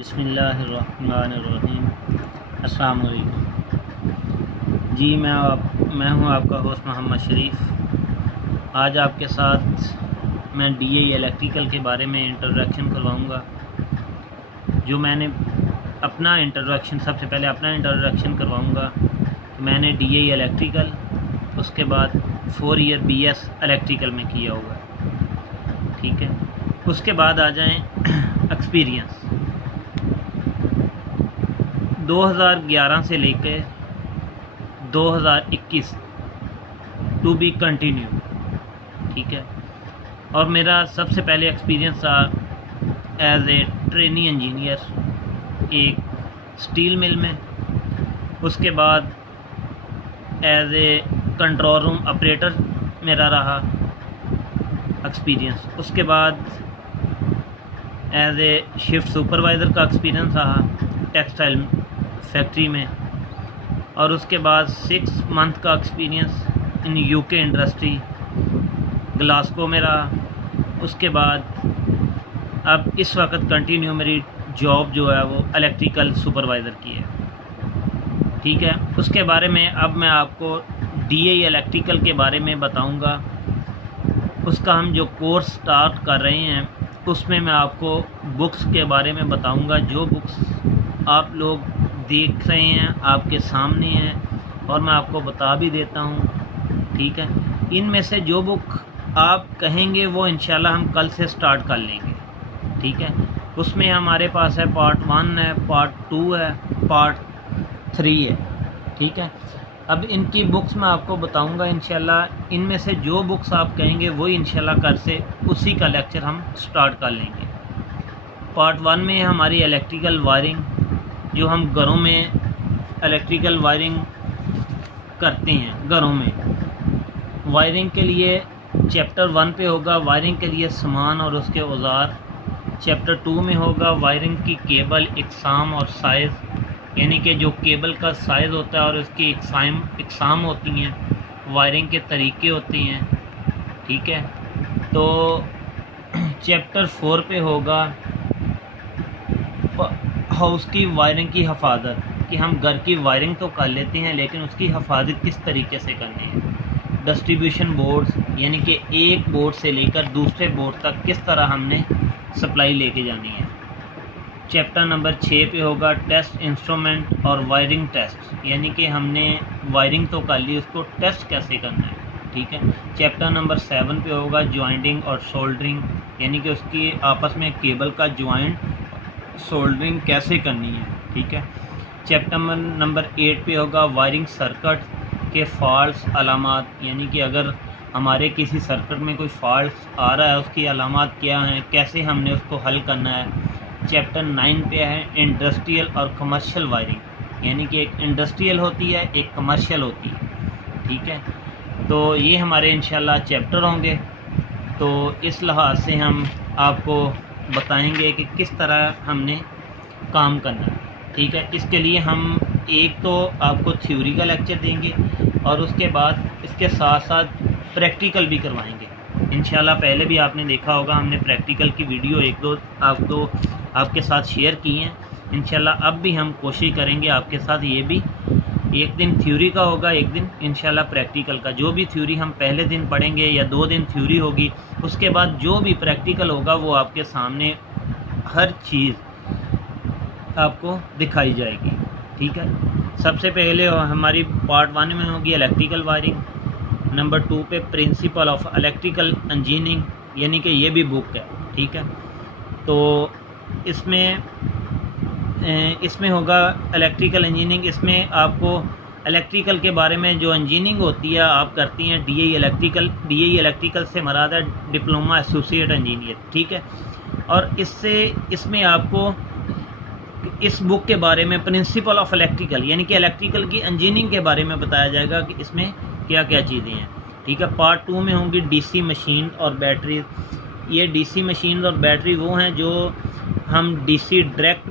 बिस्मिल्लाहिर्रहमानिर्रहीम। अस्सलाम वालेकुम जी। मैं हूं आपका होस्ट मोहम्मद शरीफ। आज आपके साथ मैं डीए इलेक्ट्रिकल के बारे में इंट्रोडक्शन करवाऊंगा। जो मैंने सबसे पहले अपना इंट्रोडक्शन करवाऊंगा। मैंने डीए इलेक्ट्रिकल, उसके बाद 4 ईयर बीएस इलेक्ट्रिकल में किया हुआ है, ठीक है। उसके बाद आ जाएं एक्सपीरियंस। 2011 से लेकर 2021 टू बी कंटिन्यू, ठीक है। और मेरा सबसे पहले एक्सपीरियंस था एज ए ट्रेनी इंजीनियर एक स्टील मिल में। उसके बाद as a control room operator मेरा रहा एक्सपीरियंस। उसके बाद एज ए शिफ्ट सुपरवाइज़र का एक्सपीरियंस रहा टेक्सटाइल फैक्ट्री में। और उसके बाद 6 मंथ का experience in UK industry Glasgow में रहा। उसके बाद अब इस वक्त कंटिन्यू मेरी जॉब जो है वो इलेक्ट्रिकल सुपरवाइज़र की है, ठीक है। उसके बारे में अब मैं आपको डीए इलेक्ट्रिकल के बारे में बताऊंगा। उसका हम जो कोर्स स्टार्ट कर रहे हैं उसमें मैं आपको बुक्स के बारे में बताऊंगा। जो बुक्स आप लोग देख रहे हैं आपके सामने हैं और मैं आपको बता भी देता हूं, ठीक है। इनमें से जो बुक आप कहेंगे वो इंशाल्लाह हम कल से स्टार्ट कर लेंगे, ठीक है। उसमें हमारे पास है पार्ट 1 है, पार्ट 2 है, पार्ट 3 है, ठीक है। अब इनकी बुक्स मैं आपको बताऊंगा इंशाल्लाह। इनमें से जो बुक्स आप कहेंगे वही इंशाल्लाह कल से उसी का लेक्चर हम स्टार्ट कर लेंगे। पार्ट 1 में हमारी इलेक्ट्रिकल वायरिंग, जो हम घरों में इलेक्ट्रिकल वायरिंग करते हैं। घरों में वायरिंग के लिए चैप्टर 1 पे होगा वायरिंग के लिए सामान और उसके औजार। चैप्टर 2 में होगा वायरिंग की केबल, इकसाम और साइज़, यानी कि जो केबल का साइज़ होता है और उसकी इकसाम होती हैं, वायरिंग के तरीके होते हैं, ठीक है। तो चैप्टर 4 पे होगा हाउस की वायरिंग की हिफाजत, कि हम घर की वायरिंग तो कर लेते हैं लेकिन उसकी हिफाजत किस तरीके से करनी है। डिस्ट्रीब्यूशन बोर्ड्स, यानी कि एक बोर्ड से लेकर दूसरे बोर्ड तक किस तरह हमने सप्लाई लेके जानी है। चैप्टर नंबर 6 पे होगा टेस्ट इंस्ट्रूमेंट और वायरिंग टेस्ट, यानी कि हमने वायरिंग तो कर ली, उसको टेस्ट कैसे करना है, ठीक है। चैप्टर नंबर 7 पे होगा जॉइंटिंग और सोल्डरिंग, यानी कि उसकी आपस में केबल का जॉइंट सोल्डरिंग कैसे करनी है, ठीक है। चैप्टर नंबर 8 पे होगा वायरिंग सर्किट के फॉल्ट्स अलामात, यानी कि अगर हमारे किसी सर्किट में कोई फॉल्ट आ रहा है उसकी अलामात क्या हैं, कैसे हमने उसको हल करना है। चैप्टर 9 पे है इंडस्ट्रियल और कमर्शियल वायरिंग, यानी कि एक इंडस्ट्रियल होती है एक कमर्शियल होती है, ठीक है। तो ये हमारे इंशाल्लाह चैप्टर होंगे। तो इस लिहाज से हम आपको बताएंगे कि किस तरह हमने काम करना है, ठीक है। इसके लिए हम एक तो आपको थ्योरी का लेक्चर देंगे और उसके बाद इसके साथ साथ प्रैक्टिकल भी करवाएंगे इंशाल्लाह। पहले भी आपने देखा होगा हमने प्रैक्टिकल की वीडियो 1-2 आपके साथ शेयर की हैं इंशाल्लाह। अब भी हम कोशिश करेंगे आपके साथ, ये भी एक दिन थ्योरी का होगा, एक दिन इंशाल्लाह प्रैक्टिकल का। जो भी थ्योरी हम पहले दिन पढ़ेंगे या 2 दिन थ्योरी होगी, उसके बाद जो भी प्रैक्टिकल होगा वो आपके सामने हर चीज़ आपको दिखाई जाएगी, ठीक है। सबसे पहले हमारी पार्ट 1 में होगी इलेक्ट्रिकल वायरिंग। नंबर 2 पे प्रिंसिपल ऑफ इलेक्ट्रिकल इंजीनियरिंग, यानी कि ये भी बुक है, ठीक है। तो इसमें होगा इलेक्ट्रिकल इंजीनियरिंग। इसमें आपको इलेक्ट्रिकल के बारे में जो इंजीनियरिंग होती है आप करती हैं डीए इलेक्ट्रिकल से मराद है डिप्लोमा एसोसिएट इंजीनियर, ठीक है। और इसमें आपको इस बुक के बारे में प्रिंसिपल ऑफ इलेक्ट्रिकल, यानी कि इलेक्ट्रिकल की इंजीनियरिंग के बारे में बताया जाएगा कि इसमें क्या क्या चीज़ें हैं, ठीक है। पार्ट 2 में होंगी डीसी मशीन और बैटरी। ये डीसी मशीन और बैटरी वो हैं जो हम डीसी डायरेक्ट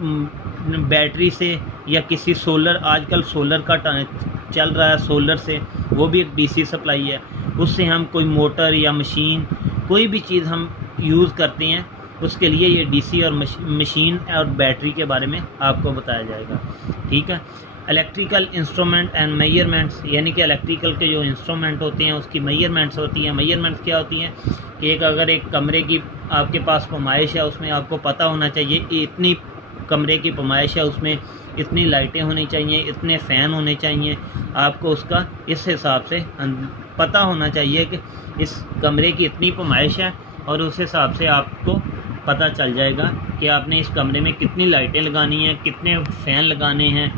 बैटरी से या किसी सोलर, आजकल सोलर का चल रहा है, सोलर से, वो भी एक डीसी सप्लाई है। उससे हम कोई मोटर या मशीन कोई भी चीज़ हम यूज़ करते हैं उसके लिए ये डीसी और मशीन और बैटरी के बारे में आपको बताया जाएगा। ठीक है। इलेक्ट्रिकल इंस्ट्रूमेंट एंड मेजरमेंट्स, यानी कि इलेक्ट्रिकल के जो इंस्ट्रूमेंट होते हैं उसकी मेजरमेंट्स होती हैं। मेजरमेंट्स क्या होती हैं कि अगर एक कमरे की आपके पास पैमाइश है, उसमें आपको पता होना चाहिए इतनी कमरे की पैमाइश है, उसमें इतनी लाइटें होनी चाहिए, इतने फ़ैन होने चाहिए। आपको उसका इस हिसाब से पता होना चाहिए कि इस कमरे की इतनी पैमाइश है, और उस हिसाब से आपको पता चल जाएगा कि आपने इस कमरे में कितनी लाइटें लगानी हैं, कितने फ़ैन लगाने हैं।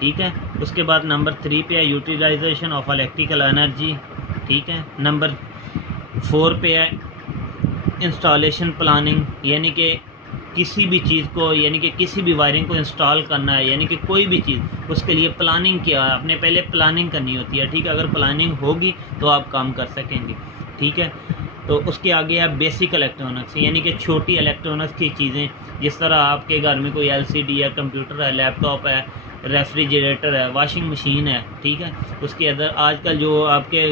ठीक है। उसके बाद नंबर 3 पे है यूटिलाइजेशन ऑफ इलेक्ट्रिकल एनर्जी। ठीक है। नंबर 4 पे है इंस्टॉलेशन प्लानिंग, यानी कि किसी भी चीज़ को, यानी कि किसी भी वायरिंग को इंस्टॉल करना है, यानी कि कोई भी चीज़, उसके लिए प्लानिंग क्या है, आपने पहले प्लानिंग करनी होती है। ठीक है। अगर प्लानिंग होगी तो आप काम कर सकेंगे। ठीक है। तो उसके आगे है बेसिक इलेक्ट्रॉनिक्स, यानी कि छोटी इलेक्ट्रॉनिक्स की चीज़ें, जिस तरह आपके घर में कोई LCD है, कंप्यूटर है, लैपटॉप है, रेफ्रिजरेटर है, वॉशिंग मशीन है। ठीक है। उसके अंदर आजकल जो आपके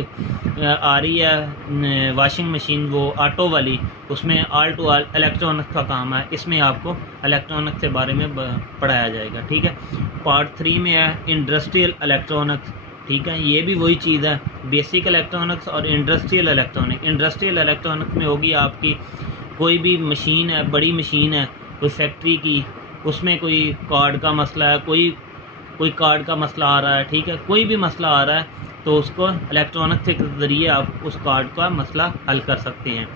आ रही है वॉशिंग मशीन, वो ऑटो वाली, उसमें ऑल टू ऑल इलेक्ट्रॉनिक्स का काम है। इसमें आपको इलेक्ट्रॉनिक्स के बारे में पढ़ाया जाएगा। ठीक है। पार्ट 3 में है इंडस्ट्रियल इलेक्ट्रॉनिक्स। ठीक है। ये भी वही चीज़ है, बेसिक इलेक्ट्रॉनिक्स और इंडस्ट्रियल इलेक्ट्रॉनिक। इंडस्ट्रियल इलेक्ट्रॉनिक्स में होगी आपकी कोई भी मशीन है, बड़ी मशीन है, कोई फैक्ट्री की, उसमें कोई कार्ड का मसला है, कोई कार्ड का मसला आ रहा है। ठीक है। कोई भी मसला आ रहा है तो उसको इलेक्ट्रॉनिक के ज़रिए आप उस कार्ड का मसला हल कर सकते हैं।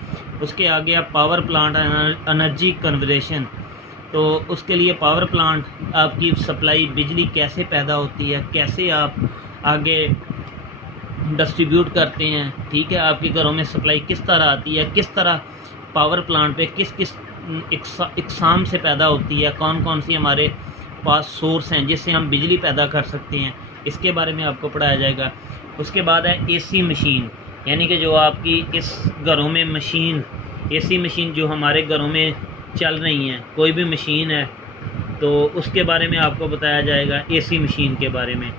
उसके आगे आप पावर प्लांट एनर्जी कन्वर्जन, तो उसके लिए पावर प्लांट आपकी सप्लाई बिजली कैसे पैदा होती है, कैसे आप आगे डिस्ट्रीब्यूट करते हैं। ठीक है। आपके घरों में सप्लाई किस तरह आती है, किस तरह पावर प्लांट पे किस किस इकसाम से पैदा होती है, कौन कौन सी हमारे पास सोर्स हैं जिससे हम बिजली पैदा कर सकते हैं, इसके बारे में आपको पढ़ाया जाएगा। उसके बाद है AC मशीन, यानी कि जो आपकी इस घरों में मशीन, AC मशीन जो हमारे घरों में चल रही हैं, कोई भी मशीन है तो उसके बारे में आपको बताया जाएगा, AC मशीन के बारे में।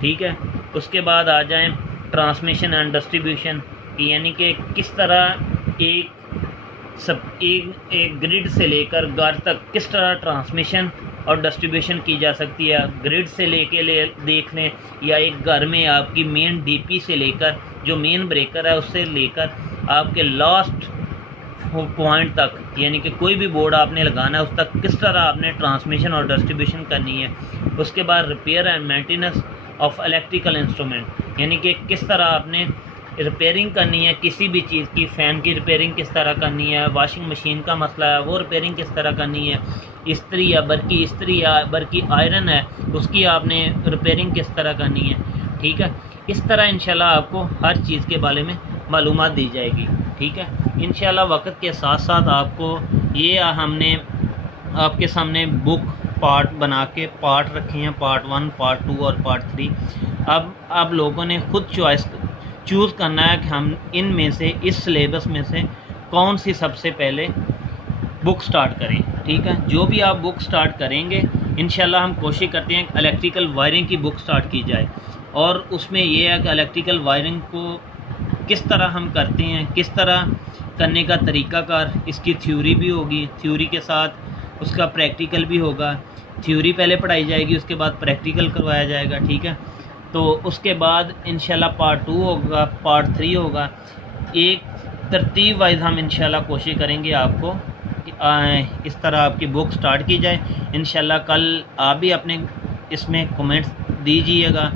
ठीक है। उसके बाद आ जाएं ट्रांसमिशन एंड डिस्ट्रीब्यूशन, यानी कि किस तरह एक ग्रिड से लेकर घर तक किस तरह ट्रांसमिशन और डिस्ट्रीब्यूशन की जा सकती है। ग्रिड से देख लें, या एक घर में आपकी मेन DP से लेकर जो मेन ब्रेकर है उससे लेकर आपके लास्ट पॉइंट तक, यानी कि कोई भी बोर्ड आपने लगाना है उस तक किस तरह आपने ट्रांसमिशन और डिस्ट्रीब्यूशन करनी है। उसके बाद repair and maintenance of electrical instrument, यानी कि किस तरह आपने रिपेयरिंग करनी है किसी भी चीज़ की। फ़ैन की रिपेयरिंग किस तरह करनी है, वॉशिंग मशीन का मसला है वो रिपेयरिंग किस तरह करनी है, इस्त्री या बल्कि आयरन है उसकी आपने रिपेयरिंग किस तरह करनी है। ठीक है। इस तरह इंशाल्लाह आपको हर चीज़ के बारे में मालूमात दी जाएगी। ठीक है। इंशाल्लाह वक्त के साथ साथ आपको ये हमने आपके सामने बुक पार्ट बना के पार्ट रखे हैं, पार्ट 1, पार्ट 2 और पार्ट 3। अब आप लोगों ने खुद चूज़ करना है कि हम इनमें से, इस सिलेबस में से कौन सी सबसे पहले बुक स्टार्ट करें। ठीक है। जो भी आप बुक स्टार्ट करेंगे इंशाल्लाह हम कोशिश करते हैं कि इलेक्ट्रिकल वायरिंग की बुक स्टार्ट की जाए, और उसमें ये है कि इलेक्ट्रिकल वायरिंग को किस तरह हम करते हैं, किस तरह करने का तरीक़ाकार, इसकी थ्योरी भी होगी, थ्योरी के साथ उसका प्रैक्टिकल भी होगा। थ्योरी पहले पढ़ाई जाएगी, उसके बाद प्रैक्टिकल करवाया जाएगा। ठीक है। तो उसके बाद इंशाल्लाह पार्ट 2 होगा, पार्ट 3 होगा। एक तरतीब वाइज हम इंशाल्लाह कोशिश करेंगे आपको इस तरह आपकी बुक स्टार्ट की जाए। इंशाल्लाह कल आप भी अपने इसमें कमेंट्स दीजिएगा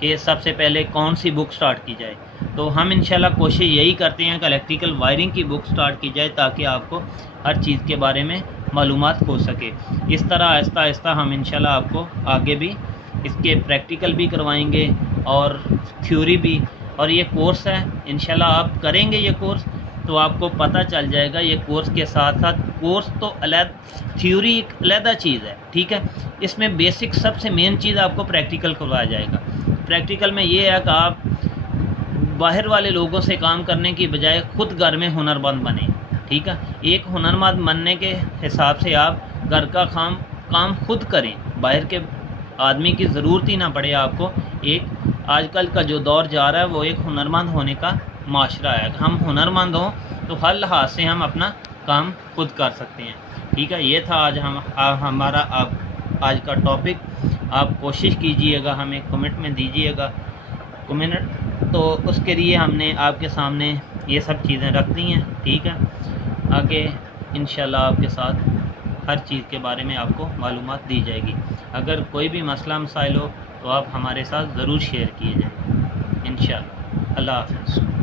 कि सबसे पहले कौन सी बुक स्टार्ट की जाए। तो हम इंशाल्लाह कोशिश यही करते हैं कि इलेक्ट्रिकल वायरिंग की बुक स्टार्ट की जाए ताकि आपको हर चीज़ के बारे में मालूमात हो सके। इस तरह आहिस्ता आहिस्ता हम इंशाल्लाह आपको आगे भी इसके प्रैक्टिकल भी करवाएंगे और थ्योरी भी। और ये कोर्स है, इंशाल्लाह आप करेंगे ये कोर्स तो आपको पता चल जाएगा। ये कोर्स के साथ साथ कोर्स तो अलग, थ्योरी एक अलग चीज़ है। ठीक है। इसमें बेसिक सबसे मेन चीज़ आपको प्रैक्टिकल करवाया जाएगा। प्रैक्टिकल में ये है कि आप बाहर वाले लोगों से काम करने की बजाय खुद घर में हुनरमंद बने। ठीक है। एक हुनरमंद बनने के हिसाब से आप घर का काम खुद करें, बाहर के आदमी की ज़रूरत ही ना पड़े आपको। एक आजकल का जो दौर जा रहा है वो एक हुनरमंद होने का माशरा है। हम हुनरमंद हों तो हर लिहाज से हम अपना काम खुद कर सकते हैं। ठीक है, ये था आज हमारा आज का टॉपिक। आप कोशिश कीजिएगा, हमें कमेंट में दीजिएगा कमेंट, तो उसके लिए हमने आपके सामने ये सब चीज़ें रख दी हैं। ठीक है, आगे इंशाल्लाह आपके साथ हर चीज़ के बारे में आपको मालूमात दी जाएगी। अगर कोई भी मसला मसाइल हो तो आप हमारे साथ ज़रूर शेयर कीजिए इंशाल्लाह। अल्लाह हाफ़िज़।